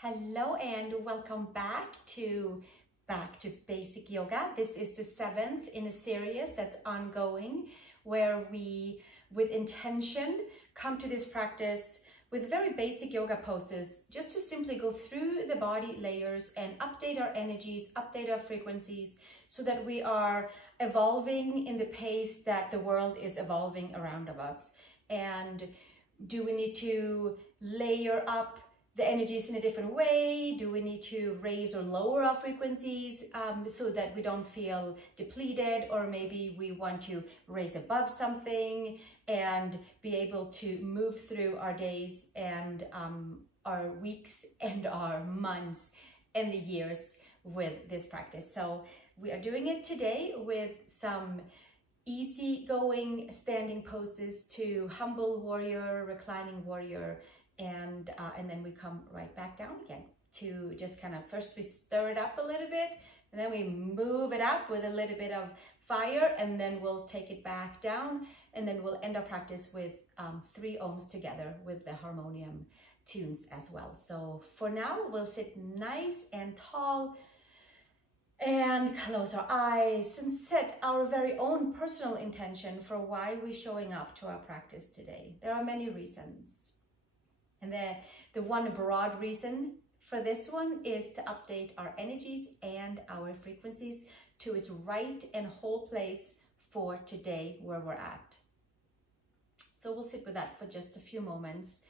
Hello and welcome back to Basic Yoga. This is the 7th in a series that's ongoing where we, with intention, come to this practice with very basic yoga poses just to simply go through the body layers and update our energies, update our frequencies so that we are evolving in the pace that the world is evolving around of us. And do we need to layer up the energies in a different way? Do we need to raise or lower our frequencies so that we don't feel depleted, or maybe we want to raise above something and be able to move through our days and our weeks and our months and the years with this practice. So we are doing it today with some easy-going standing poses to humble warrior, reclining warrior, and then we come right back down again to just kind of, first we stir it up a little bit, and then we move it up with a little bit of fire, and then we'll take it back down, and then we'll end our practice with 3 ohms together with the harmonium tunes as well. So for now, we'll sit nice and tall and close our eyes and set our very own personal intention for why we're showing up to our practice today. There are many reasons. And the one broad reason for this one is to update our energies and our frequencies to its right and whole place for today where we're at. So we'll sit with that for just a few moments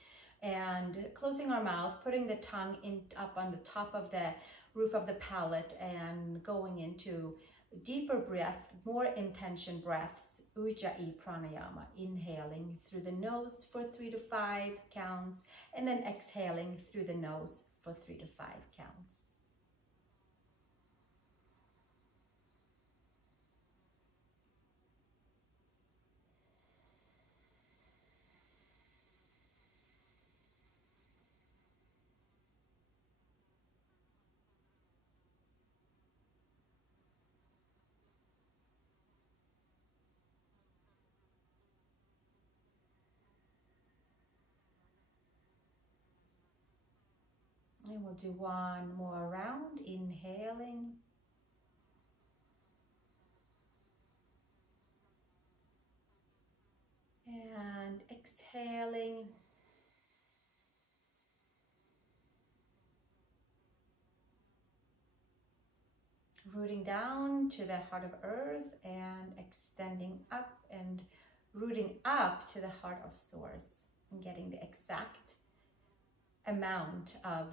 and closing our mouth, putting the tongue up on the top of the roof of the palate and going into deeper breath, more intention breaths, Ujjayi pranayama, inhaling through the nose for 3 to 5 counts, and then exhaling through the nose for 3 to 5 counts. And we'll do one more round, inhaling. And exhaling. Rooting down to the heart of earth and extending up and rooting up to the heart of source and getting the exact amount of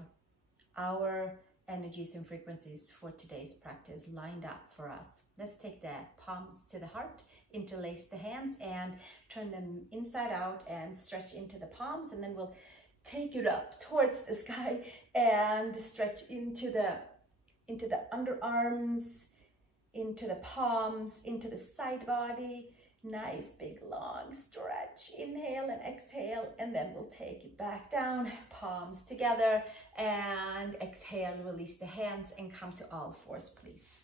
our energies and frequencies for today's practice lined up for us. Let's take the palms to the heart, interlace the hands and turn them inside out and stretch into the palms, and then we'll take it up towards the sky and stretch into the underarms, into the palms, into the side body. Nice big long stretch, inhale and exhale, and then we'll take it back down, palms together, and exhale, release the hands and come to all fours, please.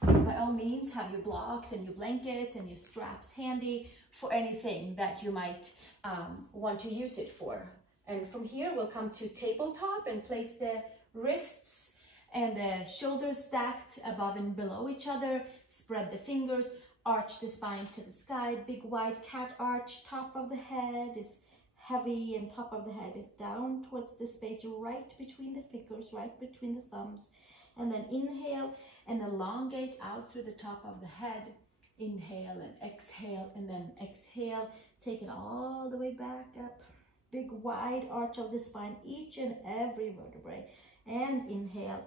By all means, have your blocks and your blankets and your straps handy for anything that you might want to use it for. And from here, we'll come to tabletop and place the wrists and the shoulders stacked above and below each other. Spread the fingers, arch the spine to the sky, big wide cat arch. Top of the head is heavy and top of the head is down towards the space right between the fingers, right between the thumbs. And then inhale and elongate out through the top of the head. Inhale and exhale, and then exhale, take it all the way back up. Big wide arch of the spine, each and every vertebrae. And inhale.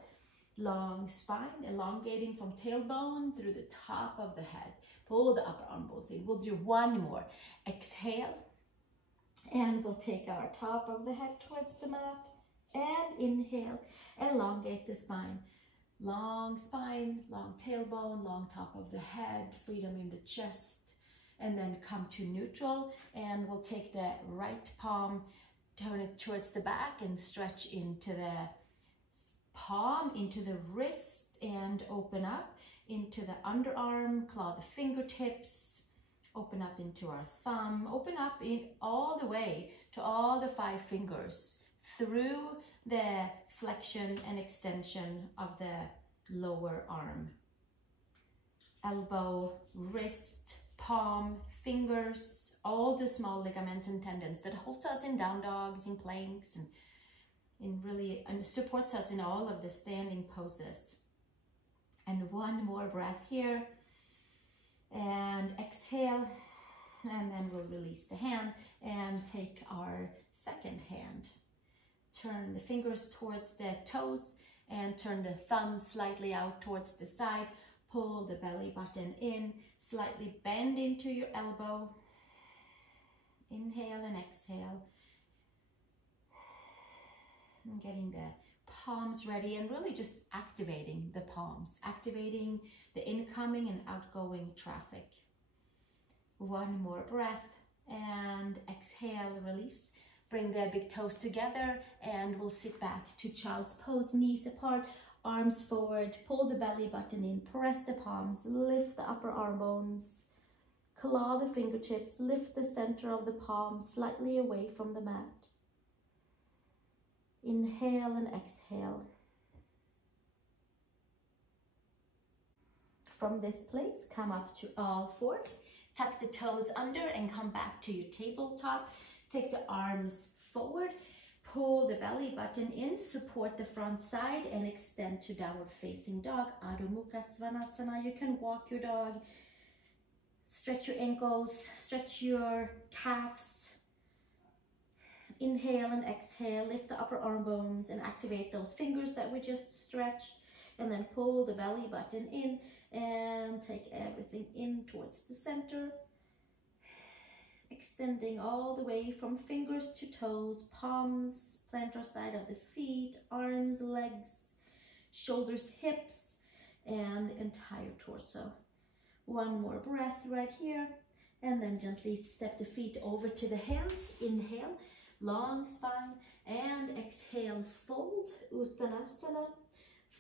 Long spine, elongating from tailbone through the top of the head. Pull the upper arm bones in. We'll do one more. Exhale. And we'll take our top of the head towards the mat. And inhale. Elongate the spine. Long spine, long tailbone, long top of the head. Freedom in the chest. And then come to neutral. And we'll take the right palm, turn it towards the back and stretch into the palm, into the wrist, and open up into the underarm. Claw the fingertips, Open up into our thumb, open up in all the way to all the 5 fingers through the flexion and extension of the lower arm. Elbow, wrist, palm, fingers, all the small ligaments and tendons that holds us in down dogs, in planks, and supports us in all of the standing poses. And one more breath here. And exhale, and then we'll release the hand and take our second hand. Turn the fingers towards the toes and turn the thumb slightly out towards the side. Pull the belly button in, slightly bend into your elbow. Inhale and exhale. And getting the palms ready and really just activating the palms, activating the incoming and outgoing traffic. One more breath and exhale, release. Bring the big toes together and we'll sit back to child's pose, knees apart, arms forward, pull the belly button in, press the palms, lift the upper arm bones, claw the fingertips, lift the center of the palm slightly away from the mat. Inhale and exhale. From this place, come up to all fours. Tuck the toes under and come back to your tabletop. Take the arms forward. Pull the belly button in. Support the front side and extend to downward facing dog. Matsyenasan. You can walk your dog. Stretch your ankles. Stretch your calves. Inhale and exhale, lift the upper arm bones and activate those fingers that we just stretched. And then pull the belly button in and take everything in towards the center. Extending all the way from fingers to toes, palms, plantar side of the feet, arms, legs, shoulders, hips, and the entire torso. One more breath right here. And then gently step the feet over to the hands. Inhale. Long spine and exhale, fold, Uttanasana.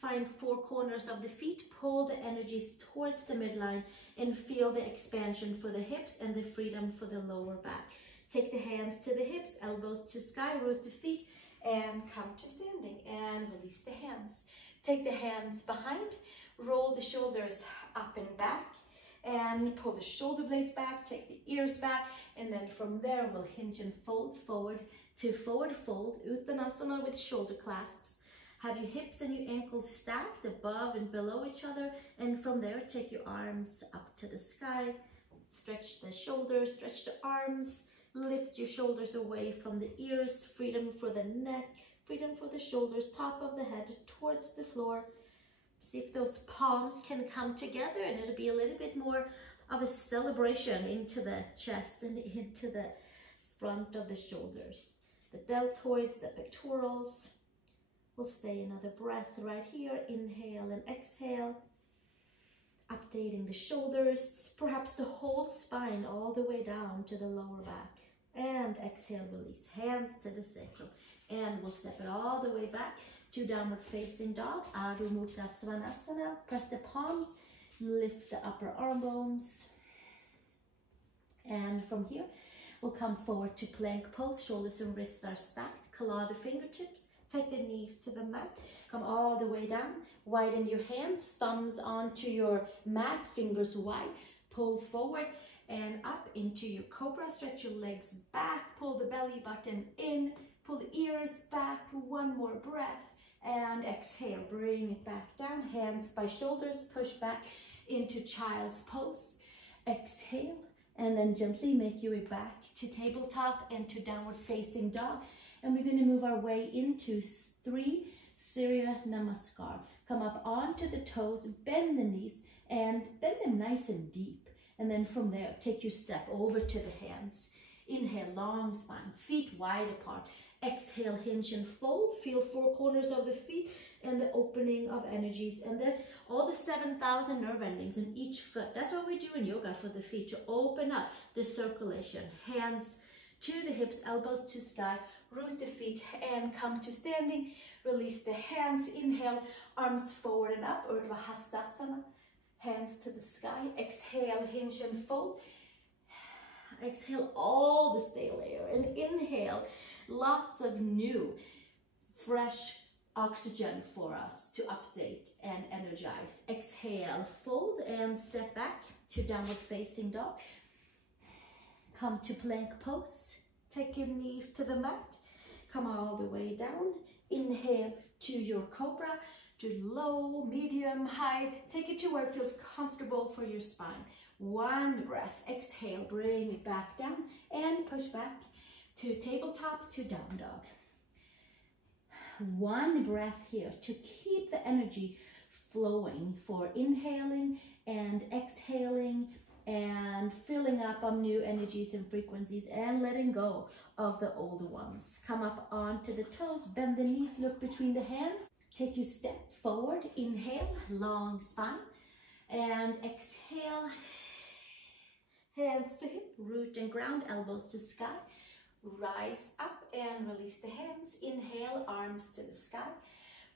Find 4 corners of the feet, pull the energies towards the midline and feel the expansion for the hips and the freedom for the lower back. Take the hands to the hips, elbows to sky, root the feet and come to standing and release the hands. Take the hands behind, roll the shoulders up and back and pull the shoulder blades back, take the ears back, and then from there we'll hinge and fold forward to forward fold, Uttanasana with shoulder clasps. Have your hips and your ankles stacked above and below each other, and from there take your arms up to the sky. Stretch the shoulders, stretch the arms, lift your shoulders away from the ears, freedom for the neck, freedom for the shoulders, top of the head towards the floor. See if those palms can come together and it'll be a little bit more of a celebration into the chest and into the front of the shoulders. The deltoids, the pectorals. We'll stay another breath right here. Inhale and exhale. Updating the shoulders, perhaps the whole spine all the way down to the lower back. And exhale, release. Hands to the sacrum. And we'll step it all the way back to downward facing dog. Matsyenasan. Press the palms, lift the upper arm bones. And from here, we'll come forward to plank pose. Shoulders and wrists are stacked. Claw the fingertips. Take the knees to the mat. Come all the way down. Widen your hands. Thumbs onto your mat. Fingers wide. Pull forward and up into your Cobra. Stretch your legs back. Pull the belly button in. Pull the ears back. One more breath. And exhale. Bring it back down. Hands by shoulders. Push back into child's pose. Exhale. And then gently make your way back to tabletop and to downward facing dog. And we're going to move our way into 3 Surya Namaskar. Come up onto the toes, bend the knees, and bend them nice and deep. And then from there, take your step over to the hands. Inhale, long spine, feet wide apart. Exhale, hinge and fold. Feel 4 corners of the feet and the opening of energies. And then all the 7,000 nerve endings in each foot. That's what we do in yoga for the feet, to open up the circulation. Hands to the hips, elbows to sky. Root the feet and come to standing. Release the hands. Inhale, arms forward and up, Halasana. Hands to the sky. Exhale, hinge and fold. Exhale all the stale air and inhale lots of new, fresh oxygen for us to update and energize. Exhale, fold and step back to downward facing dog. Come to plank pose. Take your knees to the mat. Come all the way down. Inhale to your Cobra. Do low, medium, high. Take it to where it feels comfortable for your spine. One breath. Exhale, bring it back down and push back to tabletop to down dog. One breath here to keep the energy flowing for inhaling and exhaling and filling up on new energies and frequencies and letting go of the old ones. Come up onto the toes, bend the knees, look between the hands. Take your step forward, inhale, long spine, and exhale, hands to hip, root and ground, elbows to sky. Rise up and release the hands. Inhale, arms to the sky,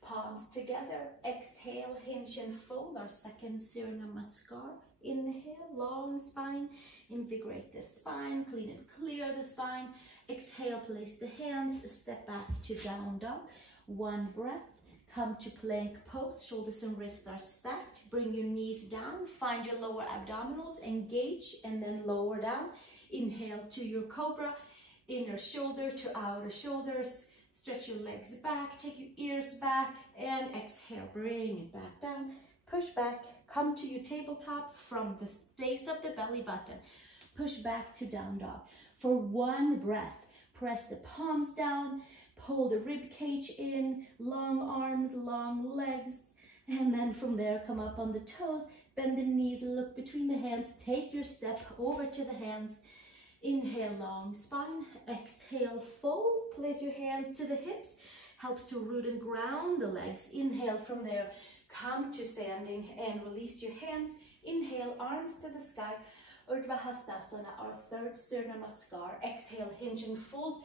palms together. Exhale, hinge and fold, our second Surya Namaskar. Inhale, long spine, invigorate the spine, clean and clear the spine. Exhale, place the hands, step back to down dog. One breath, come to plank pose, shoulders and wrists are stacked. Bring your knees down, find your lower abdominals, engage, and then lower down. Inhale to your Cobra, inner shoulder to outer shoulders. Stretch your legs back, take your ears back, and exhale, bring it back down. Push back, come to your tabletop from the base of the belly button. Push back to down dog. For one breath, press the palms down, pull the rib cage in, long arms, long legs, and then from there come up on the toes, bend the knees, look between the hands, take your step over to the hands. Inhale, long spine. Exhale, fold. Place your hands to the hips. Helps to root and ground the legs. Inhale from there. Come to standing and release your hands. Inhale, arms to the sky. Utkatasana, our third Surya Namaskar. Exhale, hinge and fold.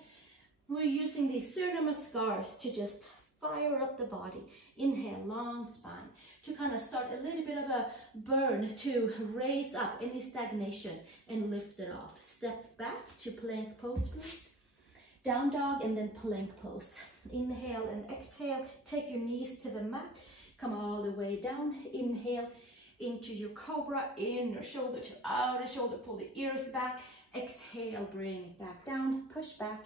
We're using these Surya Namaskars to just fire up the body. Inhale, long spine, to kind of start a little bit of a burn to raise up any stagnation and lift it off. Step back to plank pose, please. Down dog and then plank pose. Inhale and exhale. Take your knees to the mat. Come all the way down. Inhale into your Cobra, inner shoulder to outer shoulder. Pull the ears back. Exhale, bring it back down. Push back.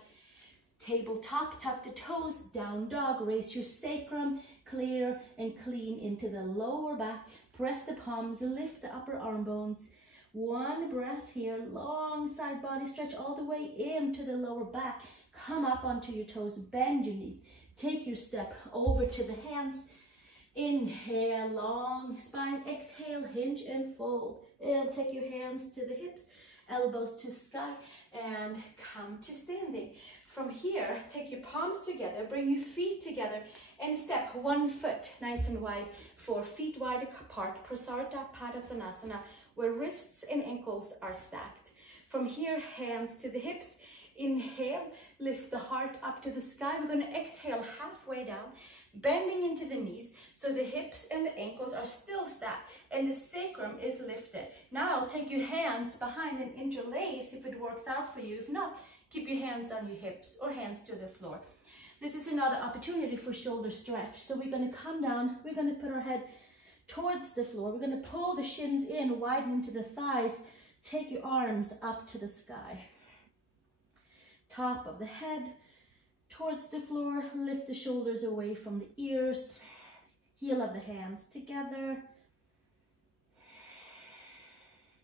Tabletop, tuck the toes, down dog, raise your sacrum, clear and clean into the lower back. Press the palms, lift the upper arm bones. One breath here, long side body stretch all the way into the lower back. Come up onto your toes, bend your knees. Take your step over to the hands. Inhale, long spine. Exhale, hinge and fold. And take your hands to the hips, elbows to sky, and come to standing. From here, take your palms together, bring your feet together, and step one foot nice and wide, 4 feet wide apart, Prasarita Padottanasan, where wrists and ankles are stacked. From here, hands to the hips. Inhale, lift the heart up to the sky. We're going to exhale halfway down, bending into the knees, so the hips and the ankles are still stacked, and the sacrum is lifted. Now, take your hands behind and interlace if it works out for you. If not, keep your hands on your hips or hands to the floor. This is another opportunity for shoulder stretch. So we're going to come down. We're going to put our head towards the floor. We're going to pull the shins in, widen into the thighs. Take your arms up to the sky. Top of the head towards the floor. Lift the shoulders away from the ears. Heel of the hands together.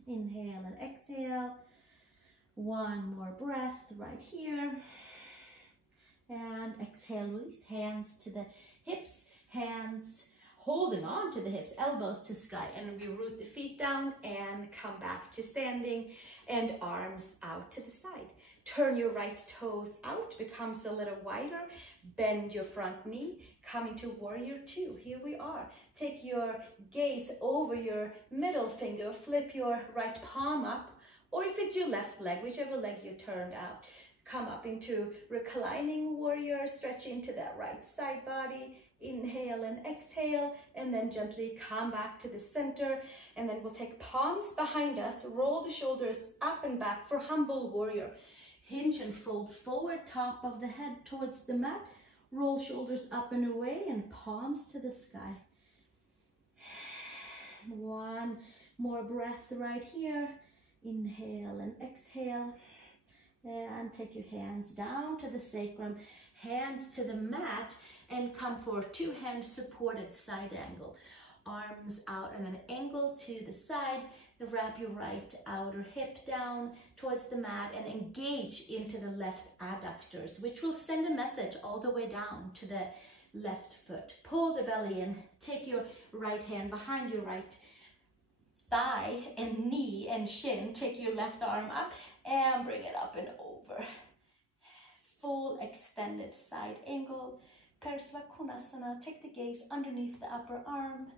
Inhale and exhale. One more breath right here. And exhale, release. Hands to the hips, hands holding on to the hips, elbows to sky. And we root the feet down and come back to standing and arms out to the side. Turn your right toes out, becomes a little wider. Bend your front knee, coming to warrior two. Here we are. Take your gaze over your middle finger, flip your right palm up, or if it's your left leg, whichever leg you turned out, Come up into reclining warrior, stretch into that right side body. Inhale and exhale, and then gently come back to the center. And then we'll take palms behind us, roll the shoulders up and back for humble warrior. Hinge and fold forward, top of the head towards the mat. Roll shoulders up and away and palms to the sky. One more breath right here. Inhale and exhale. And take your hands down to the sacrum, hands to the mat, and come for two hand supported side angle. Arms out and an angle to the side. Wrap your right outer hip down towards the mat and engage into the left adductors, which will send a message all the way down to the left foot. Pull the belly in, take your right hand behind your right thigh and knee and shin. Take your left arm up and bring it up and over. Full extended side angle. Pachimottanasana. Take the gaze underneath the upper arm.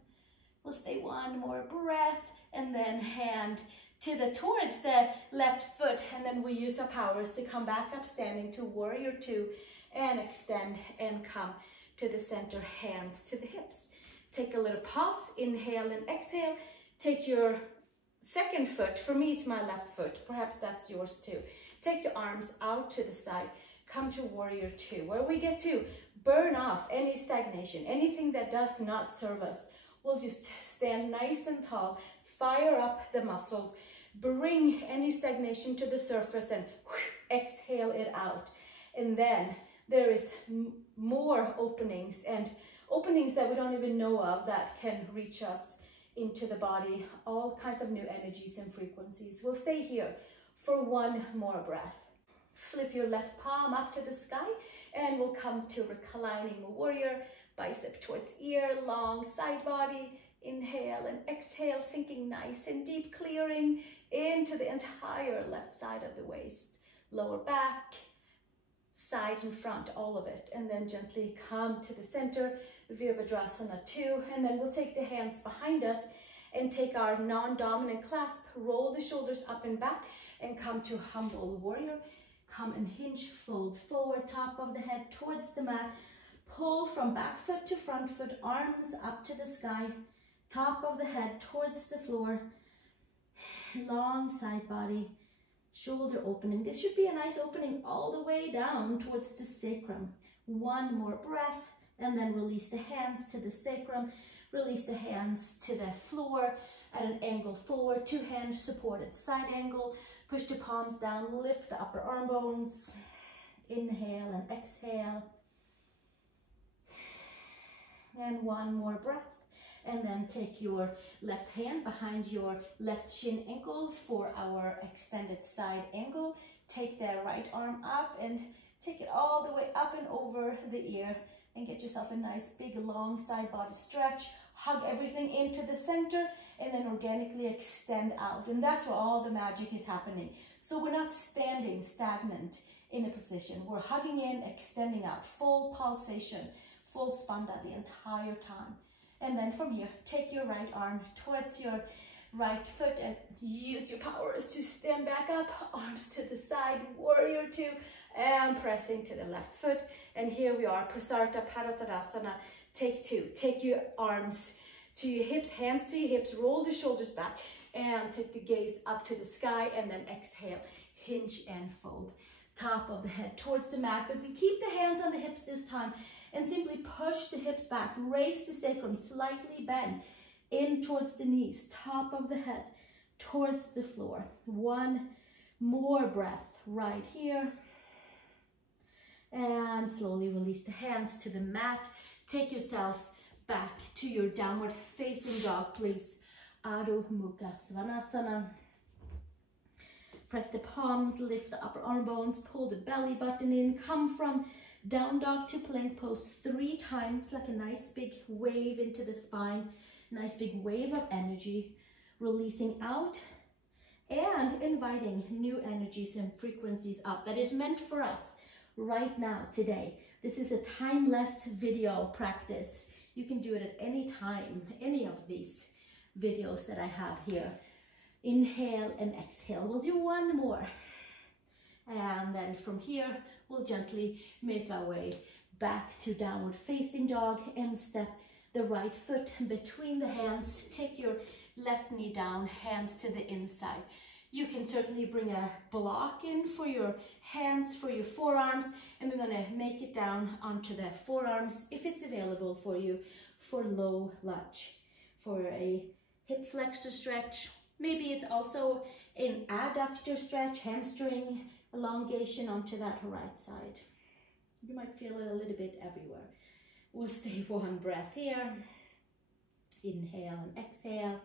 We'll stay one more breath and then hand towards the left foot, and then we use our powers to come back up standing to warrior two and extend and come to the center, hands to the hips. Take a little pause, inhale and exhale. Take your second foot, for me it's my left foot, perhaps that's yours too. Take the arms out to the side, come to warrior two, where we get to burn off any stagnation, anything that does not serve us. We'll just stand nice and tall, fire up the muscles, bring any stagnation to the surface and exhale it out. And then there is more openings, and openings that we don't even know of that can reach us into the body, all kinds of new energies and frequencies. We'll stay here for one more breath. Flip your left palm up to the sky and we'll come to reclining warrior, bicep towards ear, long side body. Inhale and exhale, sinking nice and deep, clearing into the entire left side of the waist. Lower back, side and front, all of it. And then gently come to the center, Virabhadrasana 2. And then we'll take the hands behind us and take our non-dominant clasp, roll the shoulders up and back and come to humble warrior. Come and hinge, fold forward, top of the head towards the mat. Pull from back foot to front foot, arms up to the sky. Top of the head towards the floor. Long side body, shoulder opening. This should be a nice opening all the way down towards the sacrum. One more breath and then release the hands to the sacrum. Release the hands to the floor at an angle forward. Two hands supported side angle. Push the palms down, lift the upper arm bones. Inhale and exhale. And one more breath. And then take your left hand behind your left shin ankle for our extended side angle. Take the right arm up and take it all the way up and over the ear and get yourself a nice big long side body stretch. Hug everything into the center and then organically extend out. And that's where all the magic is happening. So we're not standing stagnant in a position. We're hugging in, extending out, full pulsation, full spanda the entire time. And then from here, take your right arm towards your right foot and use your powers to stand back up, arms to the side, warrior two, and pressing to the left foot. And here we are, Prasarita Padottanasan. Take two. Take your arms to your hips, hands to your hips, roll the shoulders back, and take the gaze up to the sky, and then exhale, hinge and fold. Top of the head towards the mat, but we keep the hands on the hips this time and simply push the hips back, raise the sacrum, slightly bend in towards the knees, top of the head towards the floor. One more breath right here. And slowly release the hands to the mat. Take yourself back to your downward facing dog, please. Adho Mukha Svanasana. Press the palms, lift the upper arm bones, pull the belly button in, come from down dog to plank pose 3 times, like a nice big wave into the spine, nice big wave of energy, releasing out and inviting new energies and frequencies up that is meant for us right now, today. This is a timeless video practice. You can do it at any time, any of these videos that I have here. Inhale and exhale. We'll do one more. And then from here, we'll gently make our way back to downward facing dog and step the right foot between the hands. Take your left knee down, hands to the inside. You can certainly bring a block in for your hands, for your forearms, and we're gonna make it down onto the forearms if it's available for you for low lunge. For a hip flexor stretch, maybe it's also an adductor stretch, hamstring elongation onto that right side. You might feel it a little bit everywhere. We'll stay one breath here. Inhale and exhale.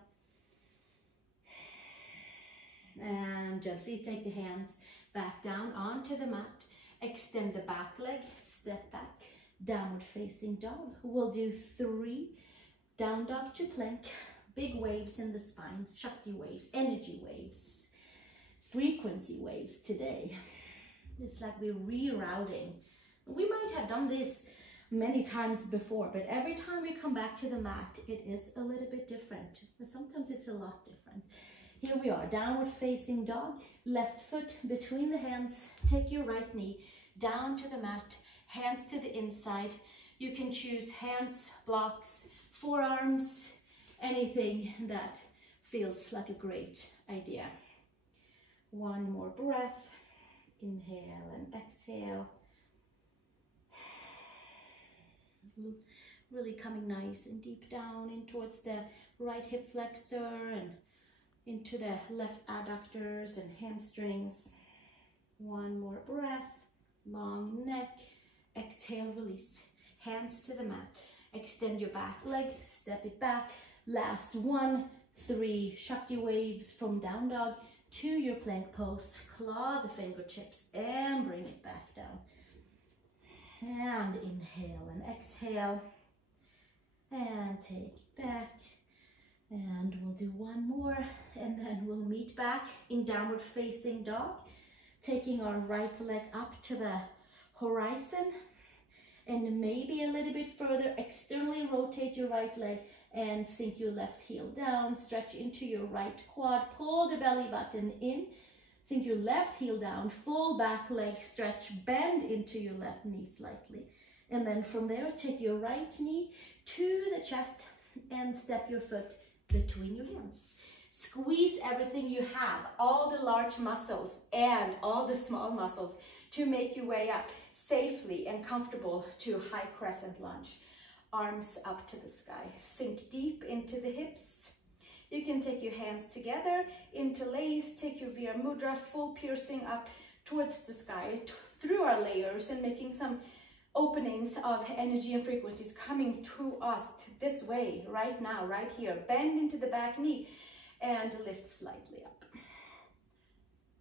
And gently take the hands back down onto the mat. Extend the back leg, step back, downward facing dog. We'll do 3 down dog to plank. Big waves in the spine, Shakti waves, energy waves, frequency waves today. It's like we're rerouting. We might have done this many times before, but every time we come back to the mat, it is a little bit different. But sometimes it's a lot different. Here we are, downward facing dog, left foot between the hands, take your right knee down to the mat, hands to the inside. You can choose hands, blocks, forearms, anything that feels like a great idea. One more breath, inhale and exhale. Really coming nice and deep down in towards the right hip flexor and into the left adductors and hamstrings. One more breath, long neck, exhale, release. Hands to the mat, extend your back leg, step it back. Last one, 3 Shakti waves from down dog to your plank pose. Claw the fingertips and bring it back down. And inhale and exhale. And take it back. And we'll do one more. And then we'll meet back in downward facing dog. Taking our right leg up to the horizon. And maybe a little bit further, externally rotate your right leg and sink your left heel down. Stretch into your right quad. Pull the belly button in. Sink your left heel down. Full back leg stretch. Bend into your left knee slightly. And then from there, take your right knee to the chest and step your foot between your hands. Squeeze everything you have, all the large muscles and all the small muscles, to make your way up safely and comfortable to high crescent lunge. Arms up to the sky. Sink deep into the hips. You can take your hands together, interlace, take your Virya Mudra, full piercing up towards the sky, through our layers, and making some openings of energy and frequencies coming to us this way, right now, right here. Bend into the back knee and lift slightly up.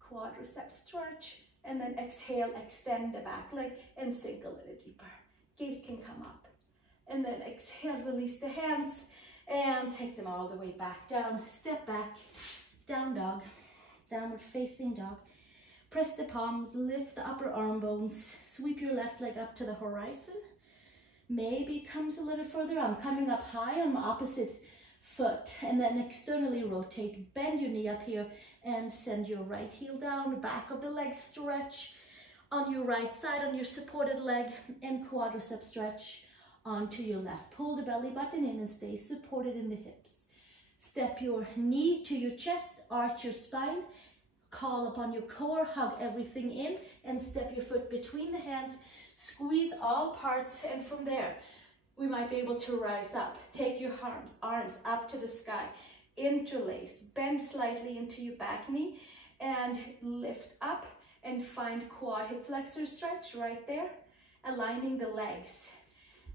Quadricep stretch, and then exhale, extend the back leg and sink a little deeper. Gaze can come up. And then exhale, release the hands and take them all the way back down. Step back, down dog, downward facing dog. Press the palms, lift the upper arm bones, sweep your left leg up to the horizon. Maybe it comes a little further. I'm coming up high on my opposite foot, and then externally rotate. Bend your knee up here and send your right heel down. Back of the leg stretch on your right side on your supported leg, and quadricep stretch onto your left. Pull the belly button in and stay supported in the hips. Step your knee to your chest, arch your spine. Call upon your core, hug everything in, and step your foot between the hands. Squeeze all parts, and from there, we might be able to rise up. Take your arms up to the sky. Interlace, bend slightly into your back knee, and lift up and find quad hip flexor stretch right there. Aligning the legs,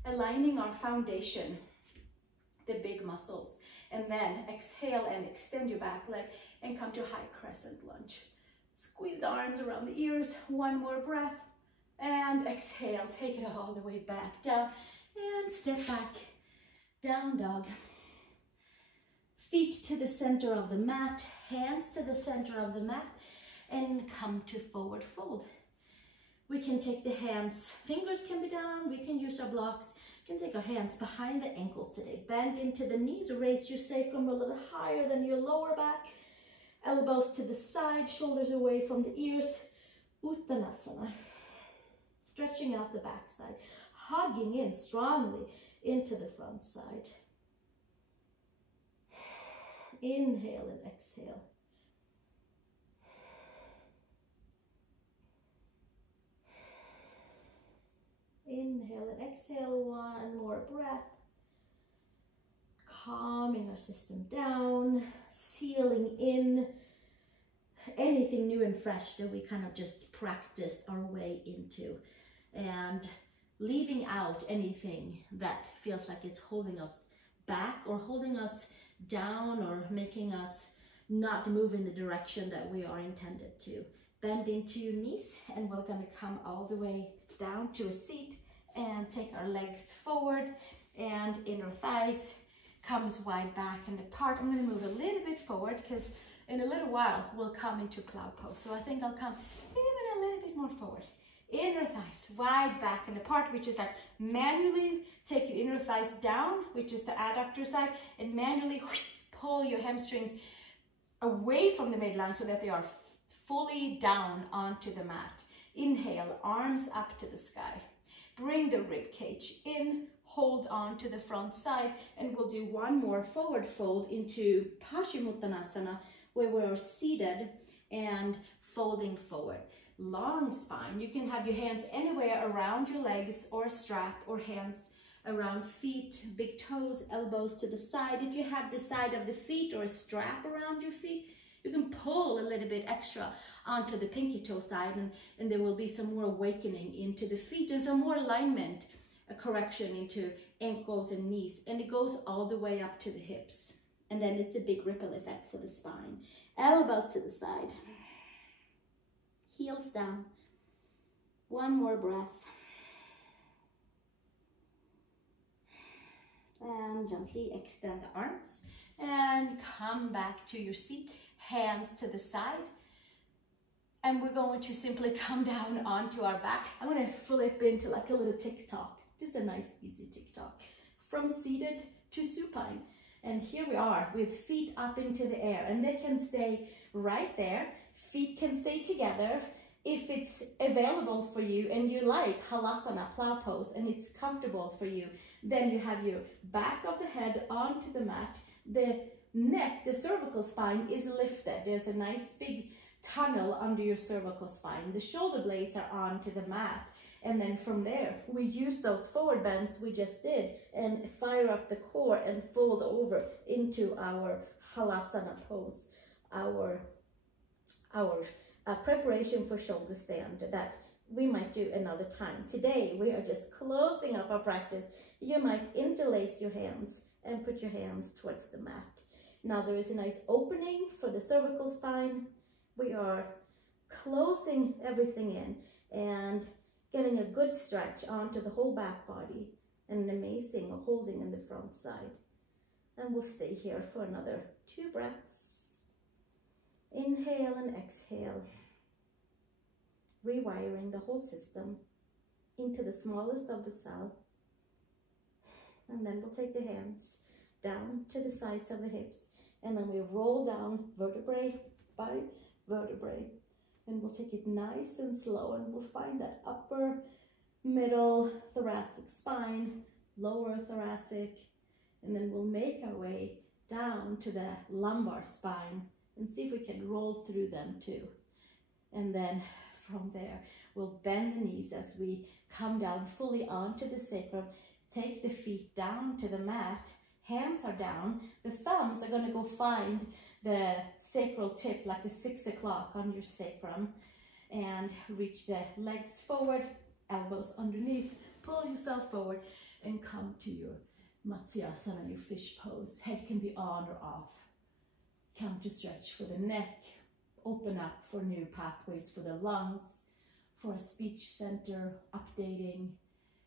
aligning our foundation, the big muscles. And then exhale and extend your back leg and come to high crescent lunge. Squeeze the arms around the ears. One more breath. And exhale, take it all the way back down. And step back, down dog. Feet to the center of the mat, hands to the center of the mat, and come to forward fold. We can take the hands, fingers can be down, we can use our blocks. We can take our hands behind the ankles today. Bend into the knees, raise your sacrum a little higher than your lower back. Elbows to the side, shoulders away from the ears. Uttanasana. Stretching out the back side, hugging in strongly into the front side. Inhale and exhale. Inhale and exhale, one more breath. Calming our system down, sealing in anything new and fresh that we kind of just practiced our way into, and leaving out anything that feels like it's holding us back or holding us down or making us not move in the direction that we are intended to. Bend into your knees, and we're going to come all the way down to a seat and take our legs forward, and inner thighs comes wide back and apart. I'm going to move a little bit forward because in a little while we'll come into cloud pose. So I think I'll come even a little bit more forward. Inner thighs wide back and apart, which is like manually take your inner thighs down, which is the adductor side, and manually pull your hamstrings away from the midline so that they are fully down onto the mat. Inhale, arms up to the sky. Bring the rib cage in, hold on to the front side, and we'll do one more forward fold into Pachimottanasana, where we're seated and folding forward. Long spine. You can have your hands anywhere around your legs or strap, or hands around feet, big toes, elbows to the side. If you have the side of the feet or a strap around your feet, you can pull a little bit extra onto the pinky toe side, and there will be some more awakening into the feet and some more alignment, a correction into ankles and knees, and it goes all the way up to the hips. And then it's a big ripple effect for the spine. Elbows to the side. Heels down. One more breath. And gently extend the arms and come back to your seat. Hands to the side. And we're going to simply come down onto our back. I'm going to flip into like a little tick-tock. Just a nice, easy tick-tock. From seated to supine. And here we are with feet up into the air, and they can stay right there. Feet can stay together. If it's available for you and you like Halasana, plow pose, and it's comfortable for you, then you have your back of the head onto the mat. The neck, the cervical spine is lifted. There's a nice big tunnel under your cervical spine. The shoulder blades are onto the mat. And then from there, we use those forward bends we just did and fire up the core and fold over into our Halasana pose, our preparation for shoulder stand that we might do another time. Today, we are just closing up our practice. You might interlace your hands and put your hands towards the mat. Now there is a nice opening for the cervical spine. We are closing everything in and getting a good stretch onto the whole back body, and an amazing holding in the front side. And we'll stay here for another 2 breaths. Inhale and exhale. Rewiring the whole system into the smallest of the cell. And then we'll take the hands down to the sides of the hips, and then we roll down vertebrae by vertebrae. And we'll take it nice and slow, and we'll find that upper, middle thoracic spine, lower thoracic, and then we'll make our way down to the lumbar spine and see if we can roll through them too. And then from there, we'll bend the knees as we come down fully onto the sacrum, take the feet down to the mat, hands are down, the thumbs are going to go find the sacral tip, like the 6 o'clock on your sacrum, and reach the legs forward, elbows underneath, pull yourself forward, and come to your Matsyenasan, your fish pose. Head can be on or off. Come to stretch for the neck, open up for new pathways for the lungs, for a speech center, updating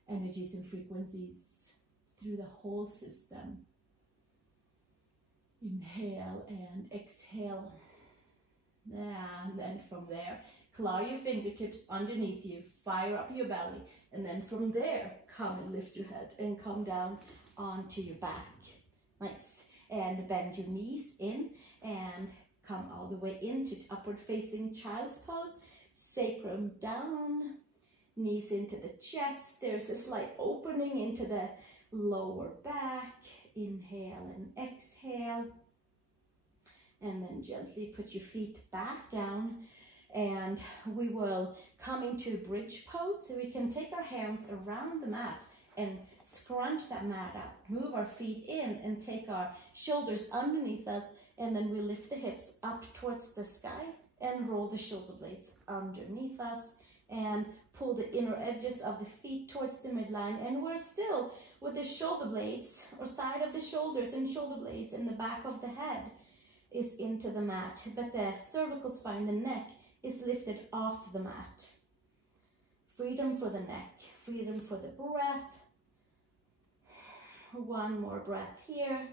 energies and frequencies through the whole system. Inhale and exhale. And then from there, claw your fingertips underneath you, fire up your belly, and then from there, come and lift your head and come down onto your back. Nice. And bend your knees in and come all the way into upward facing child's pose. sacrum down, knees into the chest. There's a slight opening into the lower back. Inhale and exhale. And then gently put your feet back down. And we will come into bridge pose. So we can take our hands around the mat and scrunch that mat up. Move our feet in and take our shoulders underneath us. And then we lift the hips up towards the sky and roll the shoulder blades underneath us. And pull the inner edges of the feet towards the midline. And we're still with the shoulder blades or side of the shoulders and shoulder blades and the back of the head is into the mat. But the cervical spine, the neck, is lifted off the mat. Freedom for the neck, freedom for the breath. One more breath here.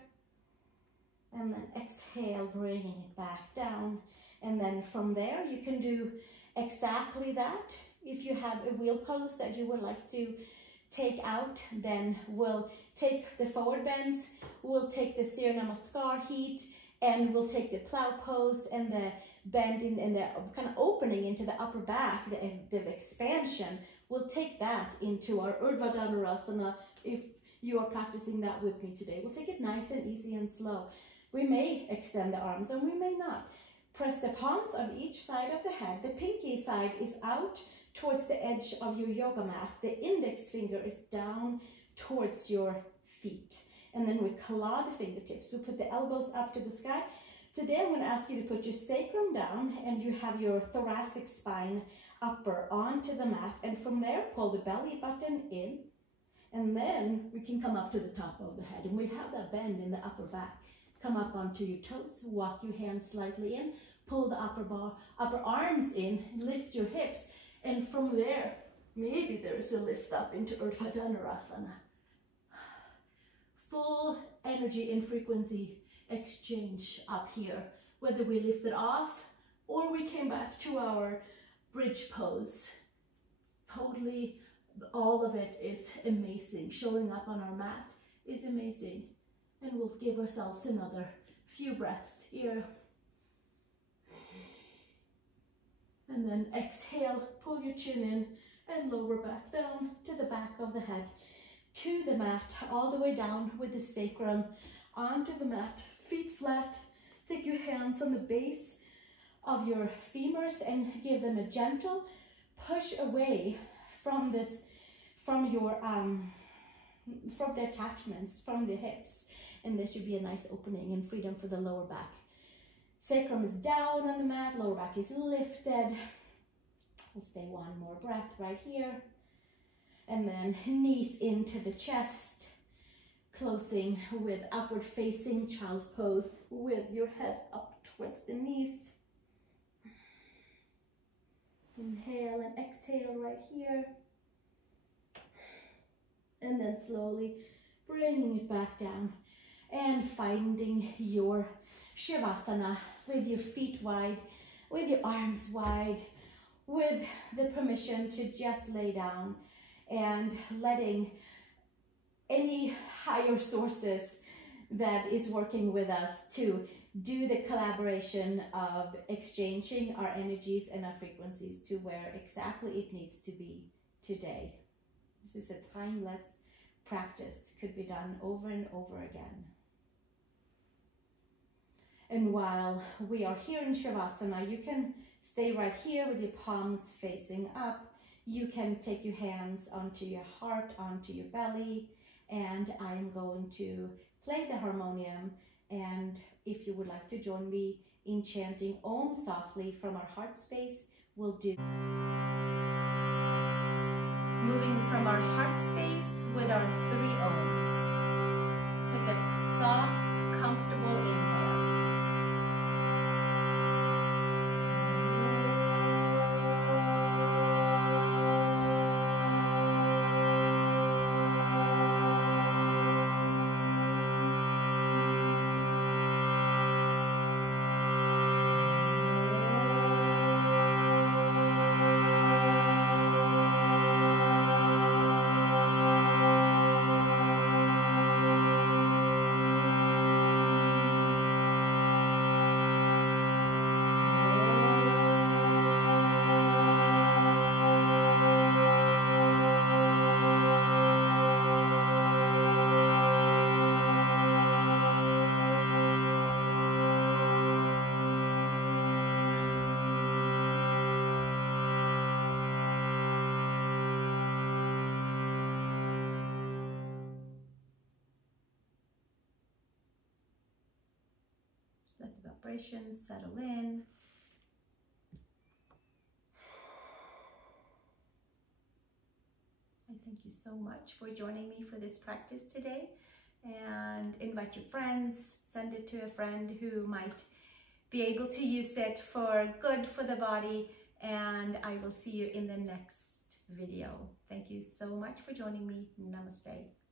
And then exhale, bringing it back down. And then from there, you can do exactly that. If you have a wheel pose that you would like to take out, then we'll take the forward bends, we'll take the Surya Namaskar heat, and we'll take the plow pose and the bending and the kind of opening into the upper back, the expansion. We'll take that into our Utkatasana if you are practicing that with me today. We'll take it nice and easy and slow. We may extend the arms and we may not. Press the palms of each side of the head. The pinky side is out towards the edge of your yoga mat. The index finger is down towards your feet. And then we claw the fingertips. We put the elbows up to the sky. Today I'm going to ask you to put your sacrum down and you have your thoracic spine upper onto the mat. And from there, pull the belly button in. And then we can come up to the top of the head. And we have that bend in the upper back. Come up onto your toes, walk your hands slightly in, pull the upper arms in, lift your hips. And from there, maybe there's a lift up into Uttanasana. Full energy and frequency exchange up here, whether we lift it off or we came back to our bridge pose. Totally, all of it is amazing. Showing up on our mat is amazing. And we'll give ourselves another few breaths here. And then exhale, pull your chin in and lower back down to the back of the head, to the mat, all the way down with the sacrum onto the mat, feet flat. Take your hands on the base of your femurs and give them a gentle push away from this, from the attachments, from the hips. And there should be a nice opening and freedom for the lower back. Sacrum is down on the mat, lower back is lifted. We'll stay one more breath right here. And then knees into the chest, closing with upward facing child's pose with your head up towards the knees. Inhale and exhale right here. And then slowly bringing it back down. And finding your Savasana with your feet wide, with your arms wide, with the permission to just lay down and letting any higher sources that is working with us to do the collaboration of exchanging our energies and our frequencies to where exactly it needs to be today. This is a timeless practice, could be done over and over again. And while we are here in Savasana, you can stay right here with your palms facing up. You can take your hands onto your heart, onto your belly, and I'm going to play the harmonium. And if you would like to join me in chanting Om softly from our heart space, we'll do. Moving from our heart space with our 3 Oms. Take a soft, comfortable inhale. vibrations settle in. I thank you so much for joining me for this practice today, and invite your friends, send it to a friend who might be able to use it for good for the body, and I will see you in the next video. Thank you so much for joining me. Namaste.